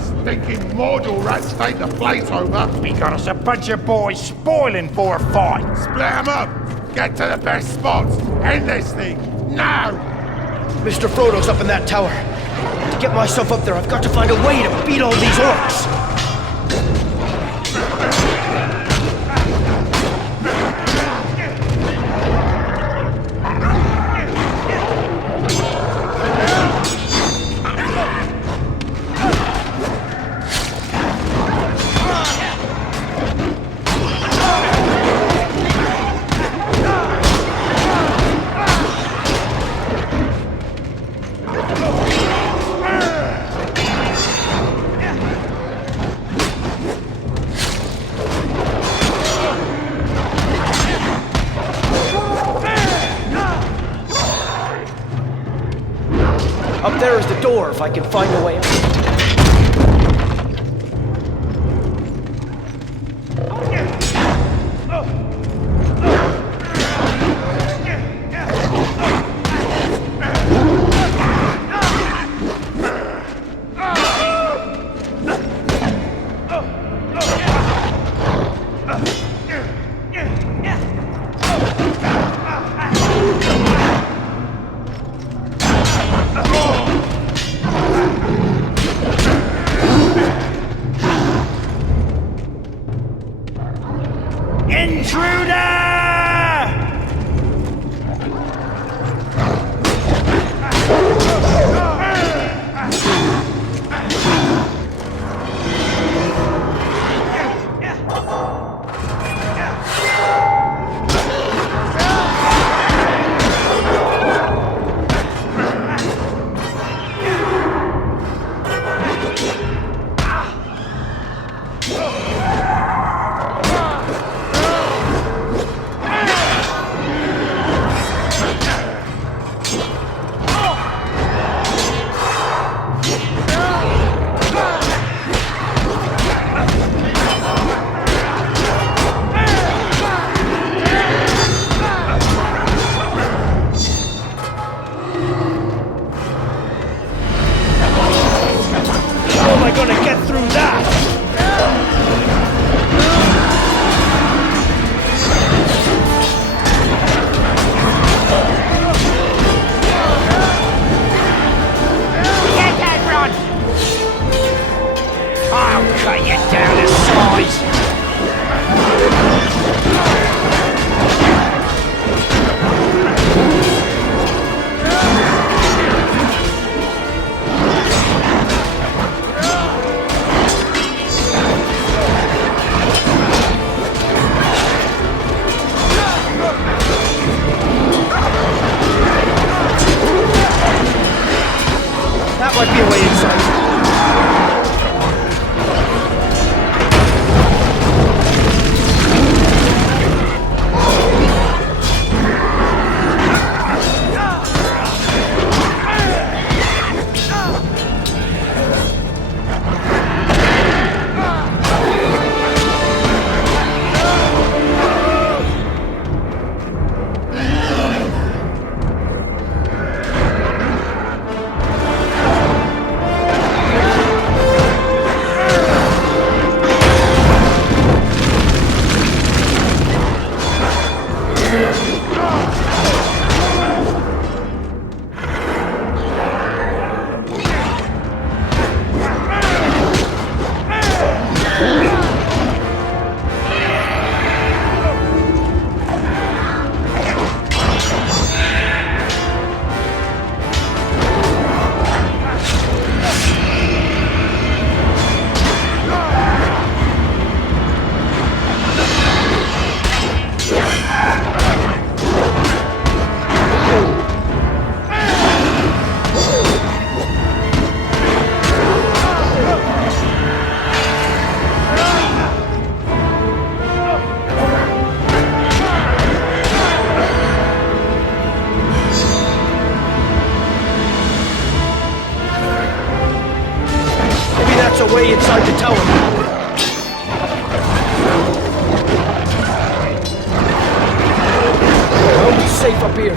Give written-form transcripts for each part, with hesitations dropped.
Stinking mortal rats take the place over. We got us a bunch of boys spoiling for a fight. Split 'em up. Get to the best spots. End this thing. Now! Mr. Frodo's up in that tower. To get myself up there, I've got to find a way to beat all these orcs. Up there is the door, if I can find a way out. Might be a way inside. Way inside the tower. I'll be safe up here.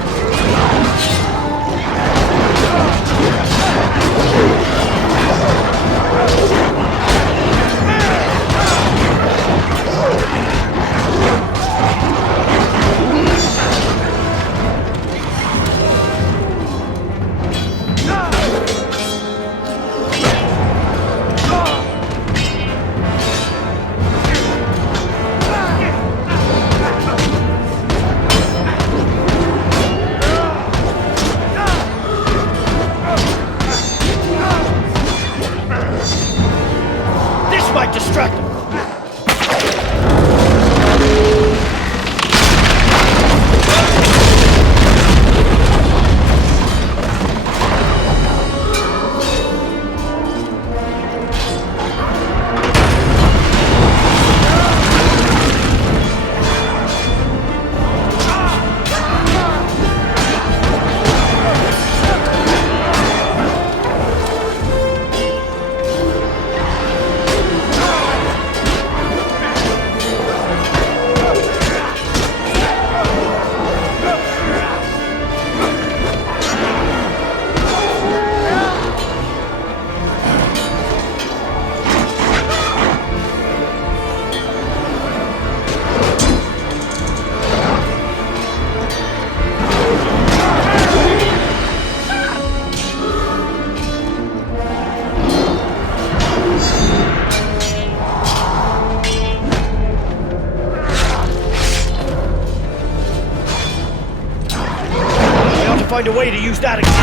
find a way to use that again.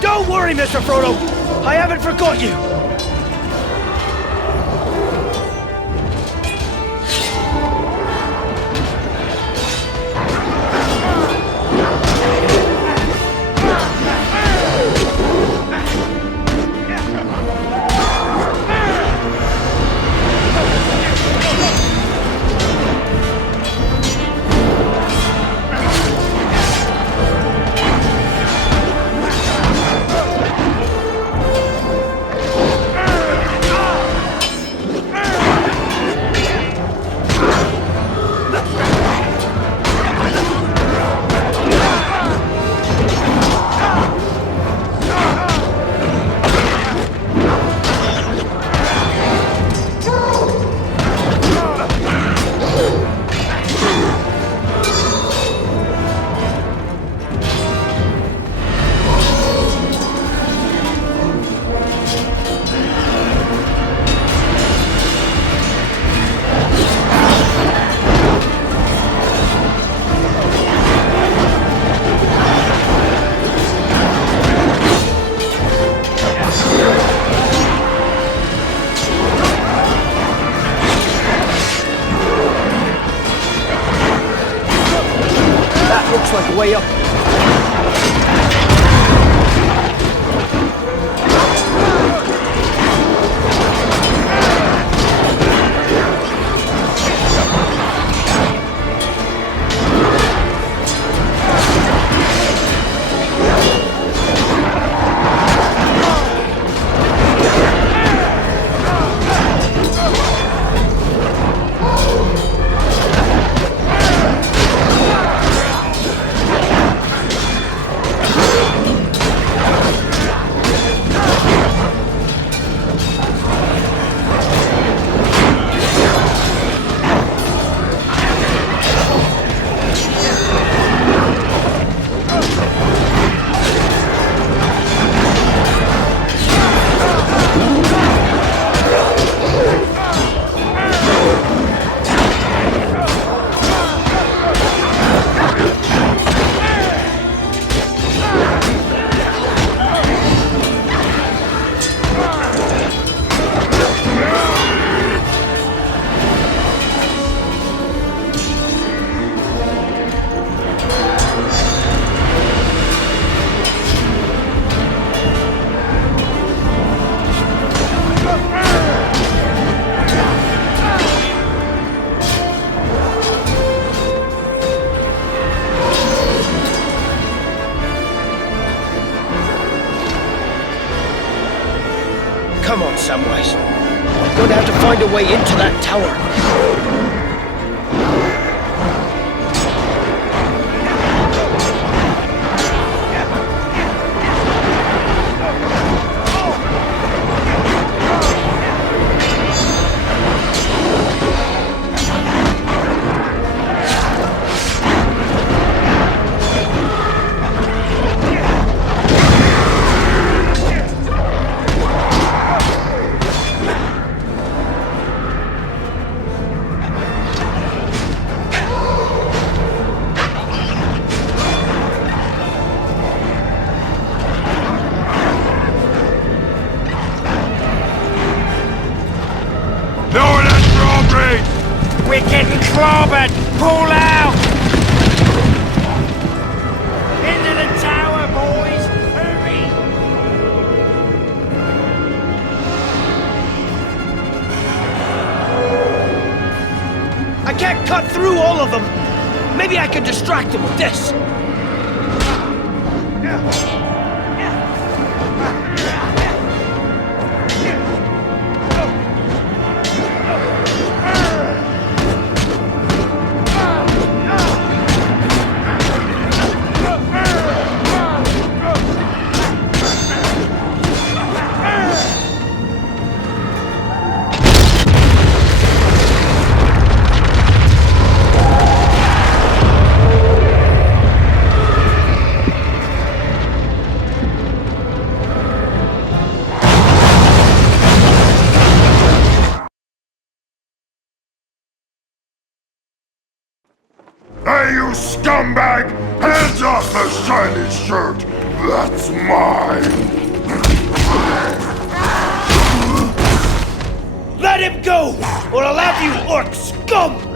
Don't worry, Mr. Frodo! I haven't forgot you! Looks like a way up. Come on, Samwise. I'm going to have to find a way into that tower. We're getting clobbered! Pull out! Into the tower, boys! Hurry! I can't cut through all of them! Maybe I can distract them with this! Hey, you scumbag! Hands off my shiny shirt! That's mine! Let him go, or I'll have you orc scum!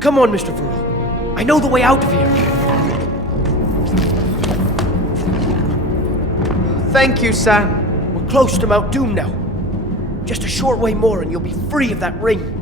Come on, Mr. Verl. I know the way out of here. Thank you, Sam. We're close to Mount Doom now. Just a short way more and you'll be free of that ring.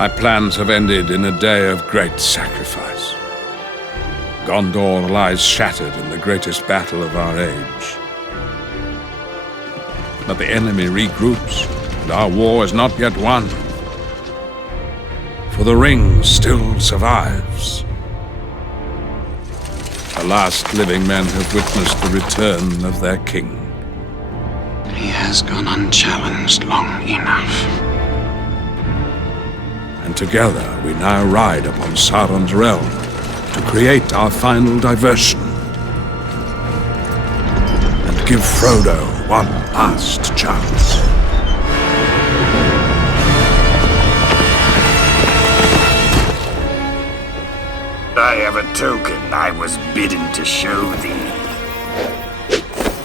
My plans have ended in a day of great sacrifice. Gondor lies shattered in the greatest battle of our age. But the enemy regroups, and our war is not yet won. For the ring still survives. The last living men have witnessed the return of their king. He has gone unchallenged long enough. And together we now ride upon Sauron's realm to create our final diversion. And give Frodo one last chance. I have a token I was bidden to show thee.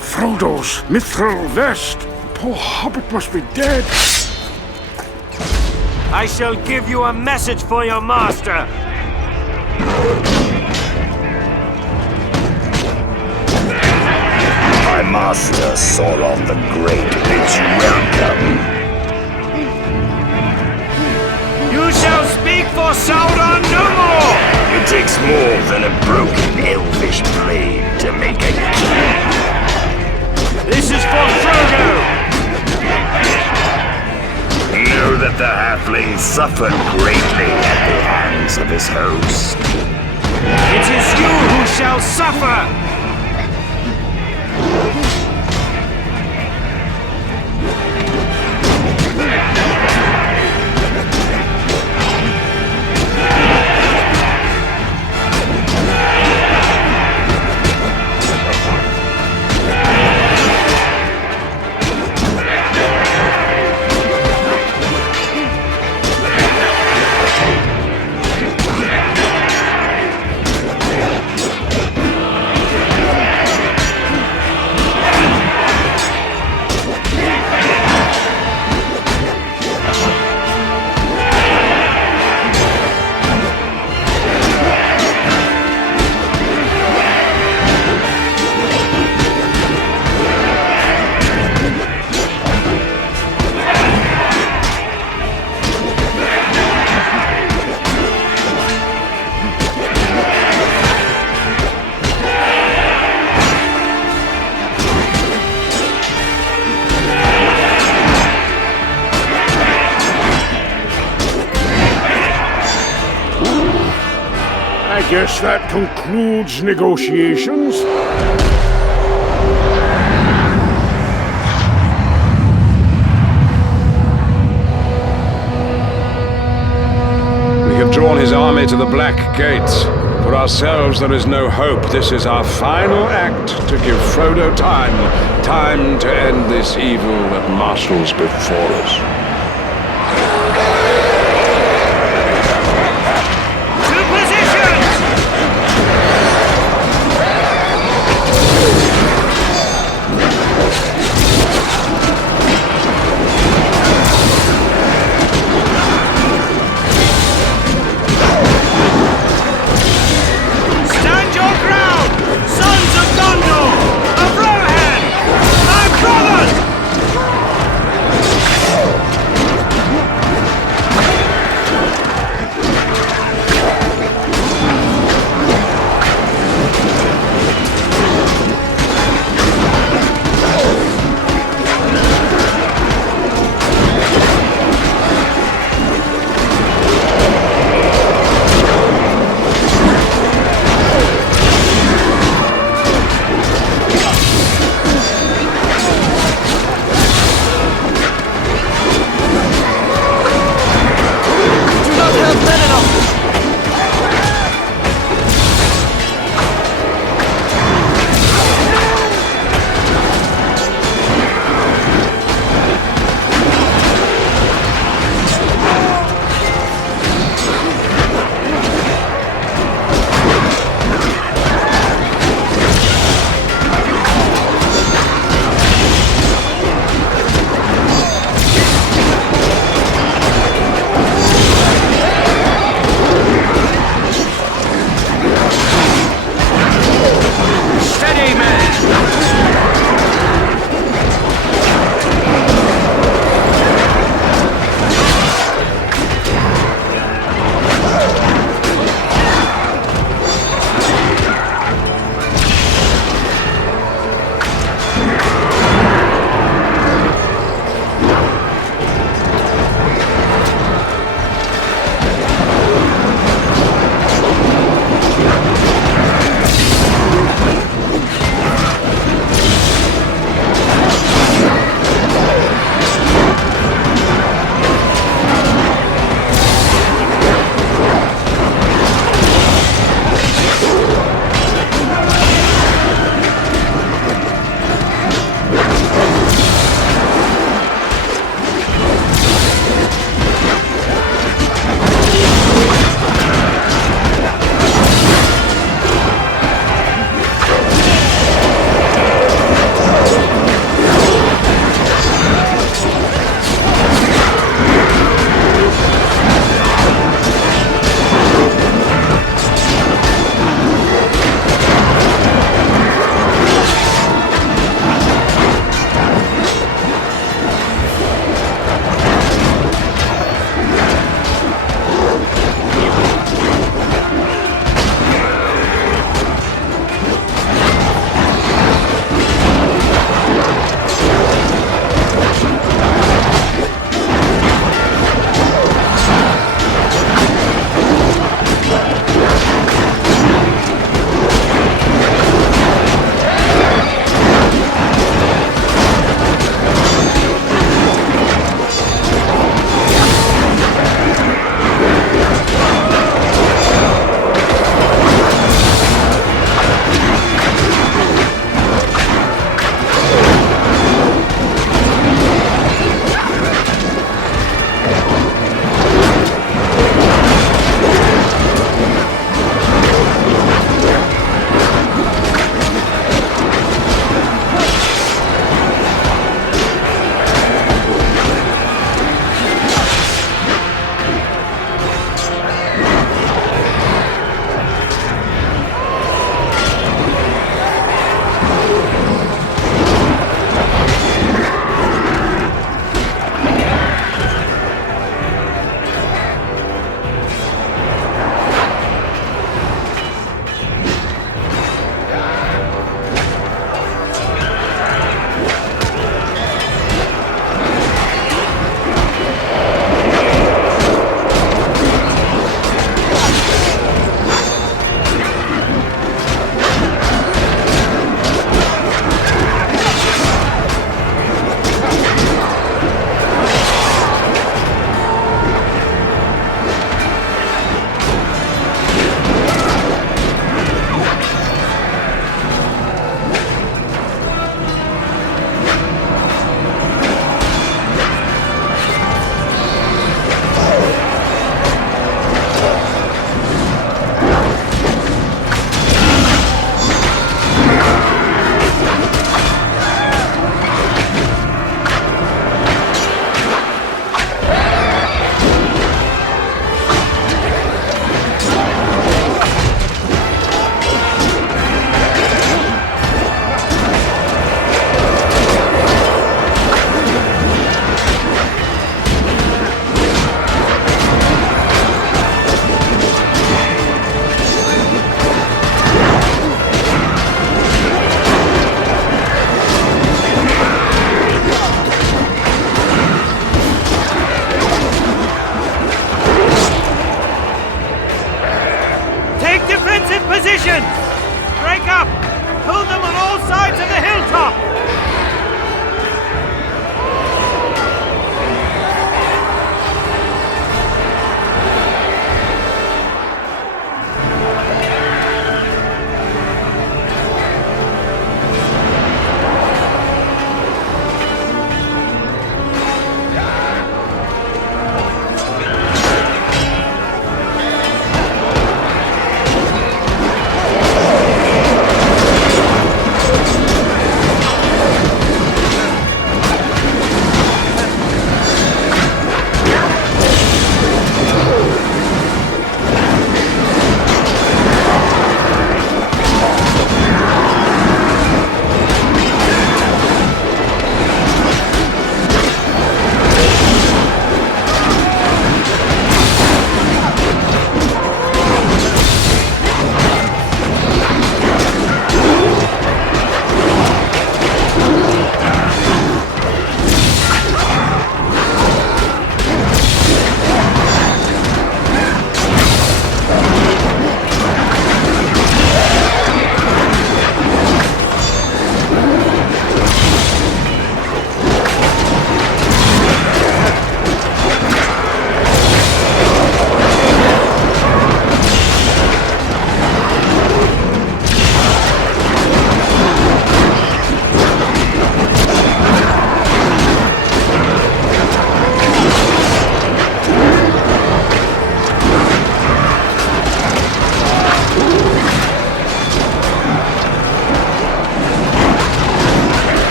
Frodo's mithril vest. Poor hobbit must be dead. I shall give you a message for your master. My master, Sauron the Great, bids you welcome. You shall speak for Sauron no more! It takes more than a broken elvish blade to make a king. This is for Frodo! Know that the halfling suffered greatly at the hands of his host. It is you who shall suffer! I guess that concludes negotiations. We have drawn his army to the Black Gates. For ourselves, there is no hope. This is our final act to give Frodo time to end this evil that marshals before us.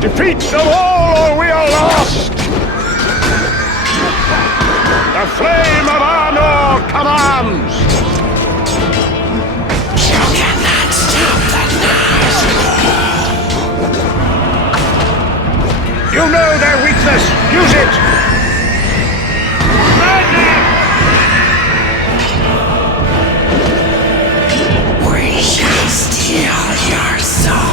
Defeat them all or we are lost! The flame of Arnor commands! You cannot stop the Nazgûl. You know their weakness! Use it! We shall steal your soul.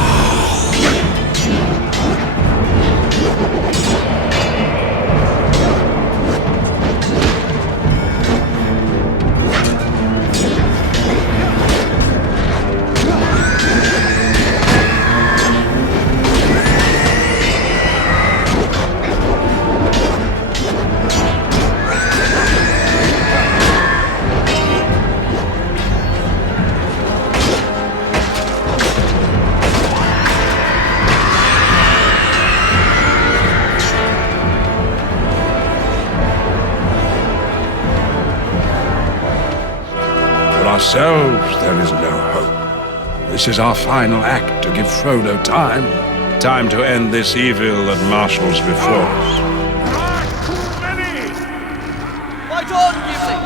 Ourselves, there is no hope. This is our final act to give Frodo time to end this evil that marshals before us. Fight on, Gimli!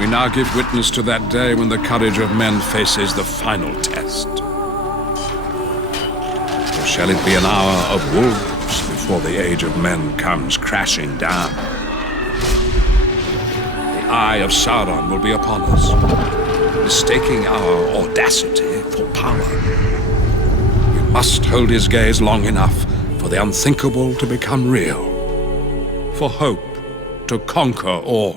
We now give witness to that day when the courage of men faces the final test. Or shall it be an hour of wolves before the age of men comes crashing down? The eye of Sauron will be upon us, mistaking our audacity for power. We must hold his gaze long enough for the unthinkable to become real, for hope to conquer all.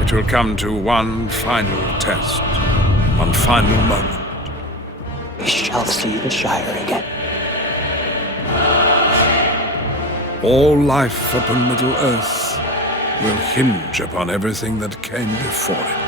It will come to one final test, one final moment. We shall see the Shire again. All life upon Middle-earth will hinge upon everything that came before it.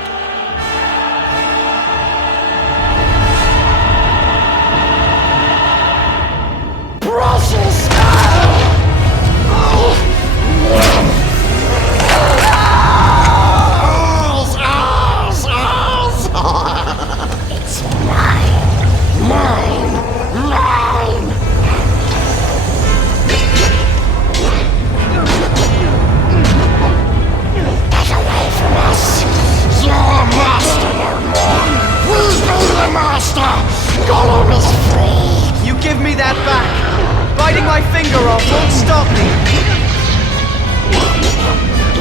You give me that back! Biting my finger off won't stop me!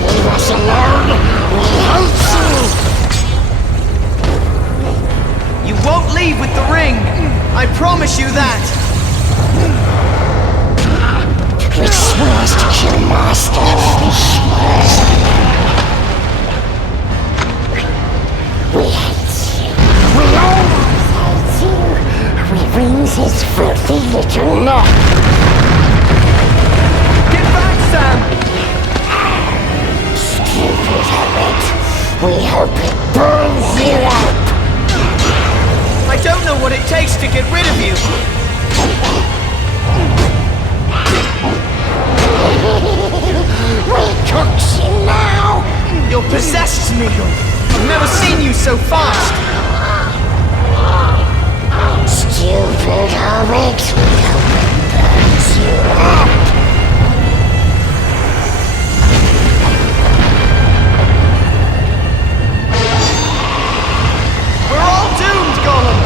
Leave us alone! We hate you! You won't leave with the ring! I promise you that! It swears to kill Master! It swears! We hate you! We always hate you! We his filthy little neck. Get back, Sam! Stupid hermit. We hope it burns you up. I don't know what it takes to get rid of you. We cooks you now. You're possessed, Smeagol. I've never seen you so fast. Stupid hermit. We hope it burns you up. We're all doomed, Gollum.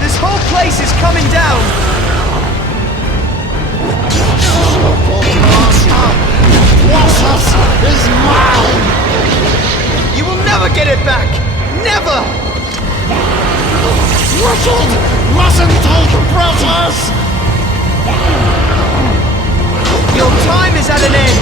This whole place is coming down. Stupid monster. Precious is mine. You will never get it back. Never. Wicked mustn't take Precious. Your time is at an end.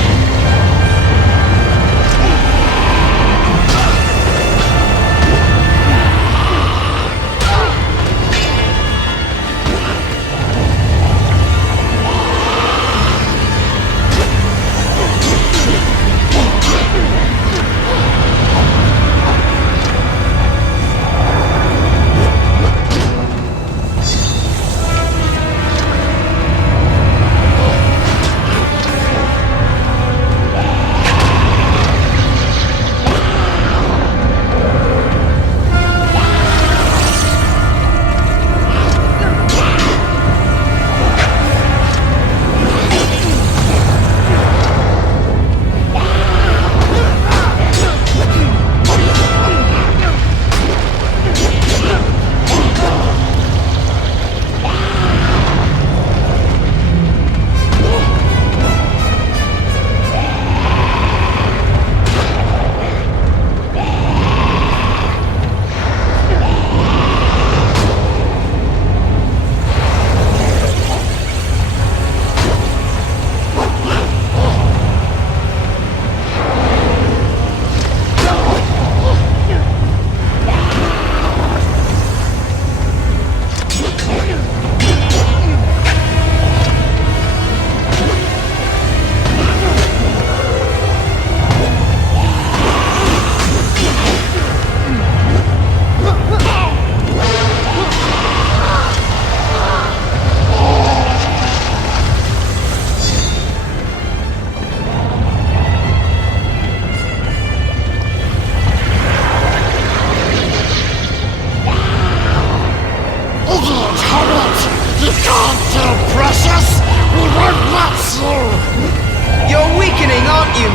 You're weakening, aren't you?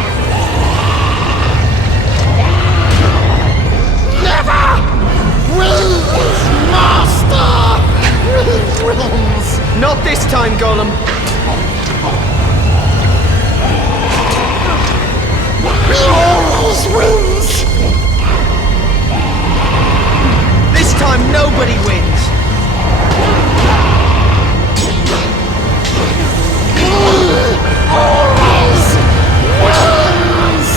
Never! Wins, master! Wins! Not this time, Gollum. He always wins! This time, nobody wins. Always wins!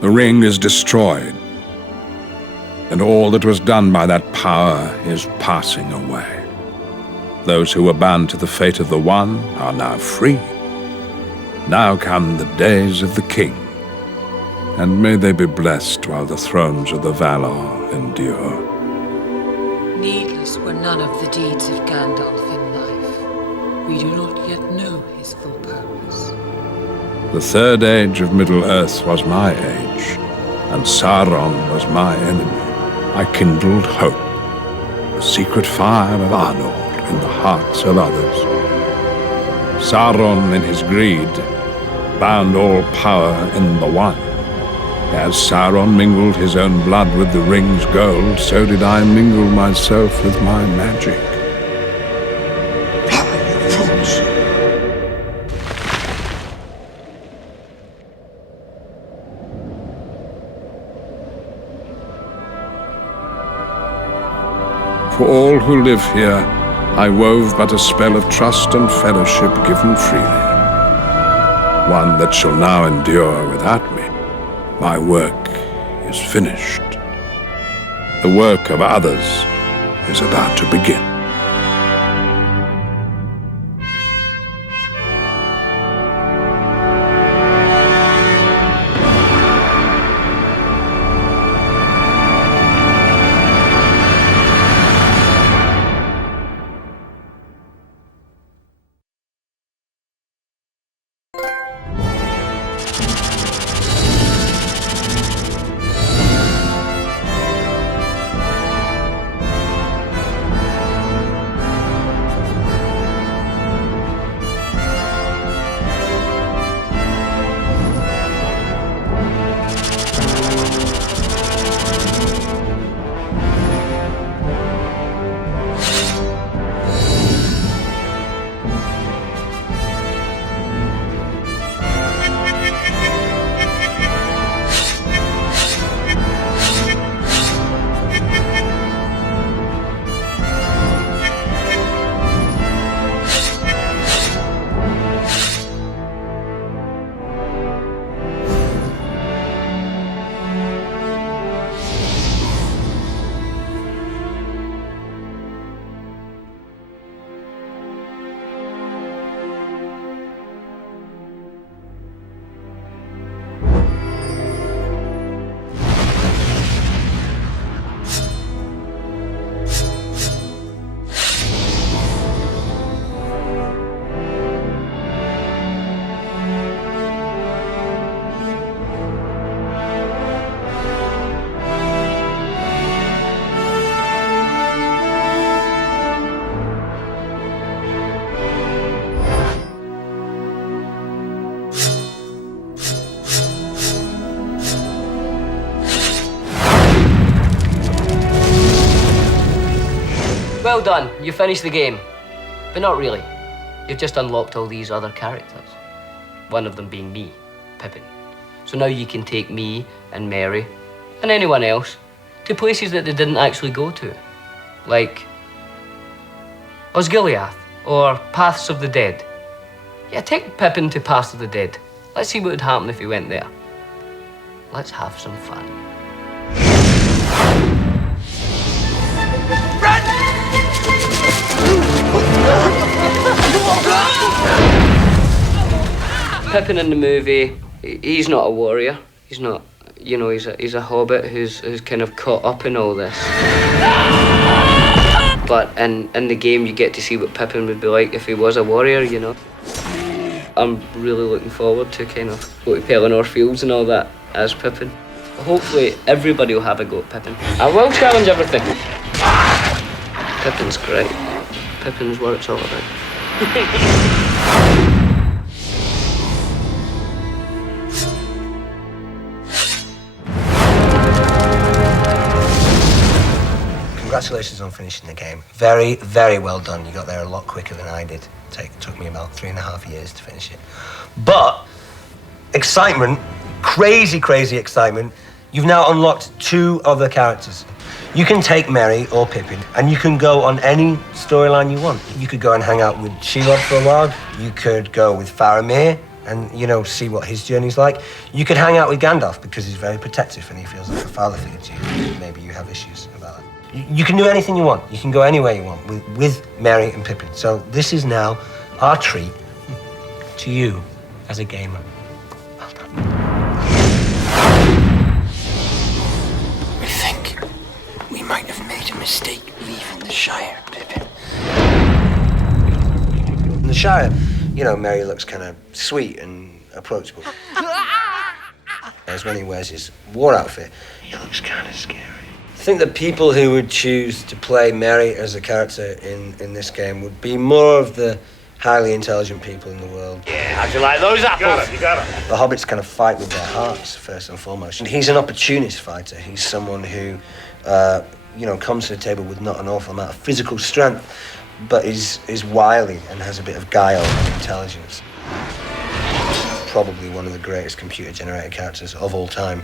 The ring is destroyed, and all that was done by that power is passing away. Those who were bound to the fate of the One are now free. Now come the days of the King, and may they be blessed while the thrones of the Valar endure. Needless were none of the deeds of Gandalf in life. We do not yet know his full purpose. The third age of Middle-earth was my age, and Sauron was my enemy. I kindled hope, the secret fire of Arnor in the hearts of others. Sauron, in his greed, bound all power in the One. As Sauron mingled his own blood with the ring's gold, so did I mingle myself with my magic. For all who live here, I wove but a spell of trust and fellowship given freely. One that shall now endure without me. My work is finished. The work of others is about to begin. Well done, you finished the game. But not really. You've just unlocked all these other characters. One of them being me, Pippin. So now you can take me and Mary, and anyone else, to places that they didn't actually go to. Like Osgiliath, or Paths of the Dead. Yeah, take Pippin to Paths of the Dead. Let's see what would happen if he went there. Let's have some fun. Pippin in the movie, he's not a warrior. He's not, you know, he's a hobbit who's kind of caught up in all this. But in the game, you get to see what Pippin would be like if he was a warrior, you know. I'm really looking forward to kind of go to Pelennor Fields and all that as Pippin. Hopefully, everybody will have a go at Pippin. I will challenge everything. Pippin's great. Pippin's what it's all about. Congratulations on finishing the game. Very, very well done. You got there a lot quicker than I did. Took me about 3.5 years to finish it. But excitement, crazy excitement. You've now unlocked 2 other characters. You can take Merry or Pippin, and you can go on any storyline you want. You could go and hang out with Shelob for a while. You could go with Faramir and, you know, see what his journey's like. You could hang out with Gandalf because he's very protective and he feels like a father figure to you. Maybe you have issues about that. You can do anything you want. You can go anywhere you want with Merry and Pippin. So this is now our treat to you as a gamer. Well done. I think we might have made a mistake leaving the Shire, Pippin. In the Shire, you know, Merry looks kind of sweet and approachable. As when he wears his war outfit, he looks kind of scary. I think the people who would choose to play Merry as a character in this game would be more of the highly intelligent people in the world. Yeah, how'd you like those apples? You got it. The hobbits kind of fight with their hearts, first and foremost. And he's an opportunist fighter. He's someone who, you know, comes to the table with not an awful amount of physical strength, but is wily and has a bit of guile and intelligence. Probably one of the greatest computer-generated characters of all time.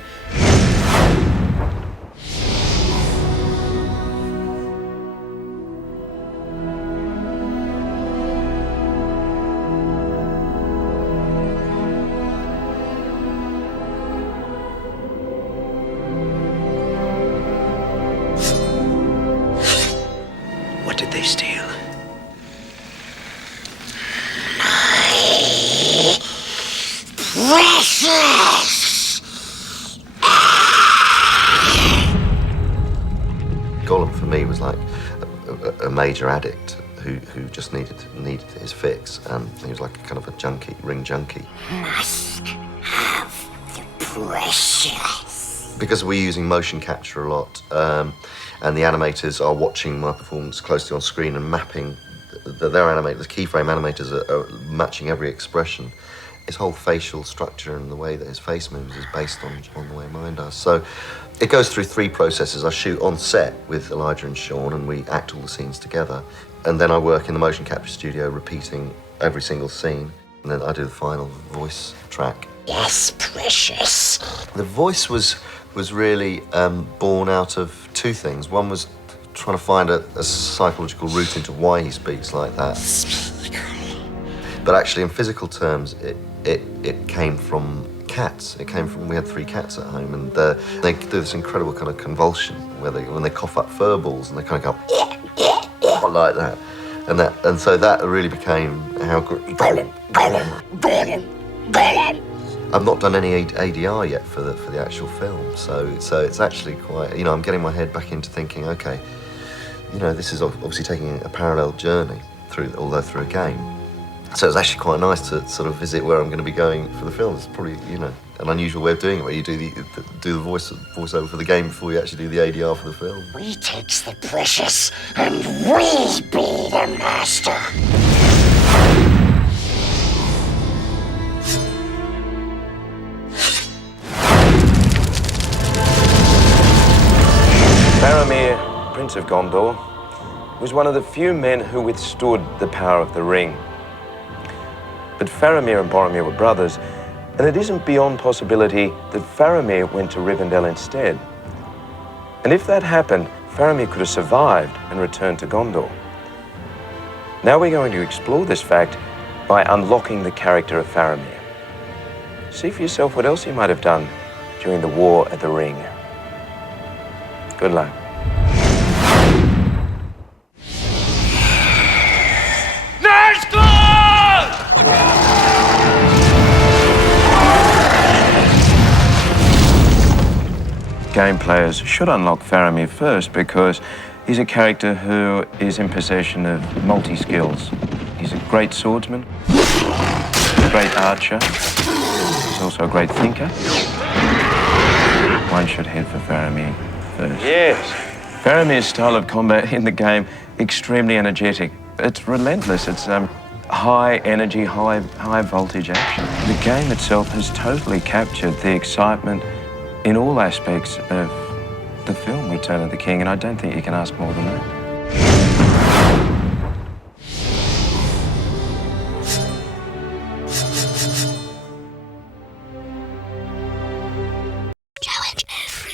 What did they steal? Precious! Gollum for me was like a major addict who just needed his fix, and he was like a kind of a junkie, ring junkie. Must have the precious. Because we're using motion capture a lot, and the animators are watching my performance closely on screen and mapping their animators, the keyframe animators are matching every expression. His whole facial structure and the way that his face moves is based on the way mine does. So it goes through 3 processes. I shoot on set with Elijah and Sean, and we act all the scenes together. And then I work in the motion capture studio repeating every single scene. And then I do the final voice track. Yes, precious. The voice was really born out of 2 things. One was trying to find a psychological route into why he speaks like that. But actually, in physical terms, it came from cats. It came from, we had 3 cats at home, and they do this incredible kind of convulsion where when they cough up fur balls and they kind of go like that. And so that really became how Gollum. I've not done any ADR yet for the actual film, so it's actually quite, you know, I'm getting my head back into thinking, okay, you know, this is obviously taking a parallel journey although through a game. So it's actually quite nice to sort of visit where I'm going to be going for the film. It's probably, you know, an unusual way of doing it, where you do the voiceover for the game before you actually do the ADR for the film. We takes the precious, and we be the master. Faramir, Prince of Gondor, was one of the few men who withstood the power of the ring. But Faramir and Boromir were brothers, and it isn't beyond possibility that Faramir went to Rivendell instead. And if that happened, Faramir could have survived and returned to Gondor. Now we're going to explore this fact by unlocking the character of Faramir. See for yourself what else he might have done during the War at the Ring. Good luck. Game players should unlock Faramir first because he's a character who is in possession of multi-skills. He's a great swordsman, a great archer, he's also a great thinker. One should head for Faramir first. Yes. Faramir's style of combat in the game, extremely energetic. It's relentless. It's high energy, high voltage action. The game itself has totally captured the excitement in all aspects of the film Return of the King, and I don't think you can ask more than that. Challenge F.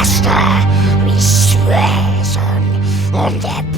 master. We swear on their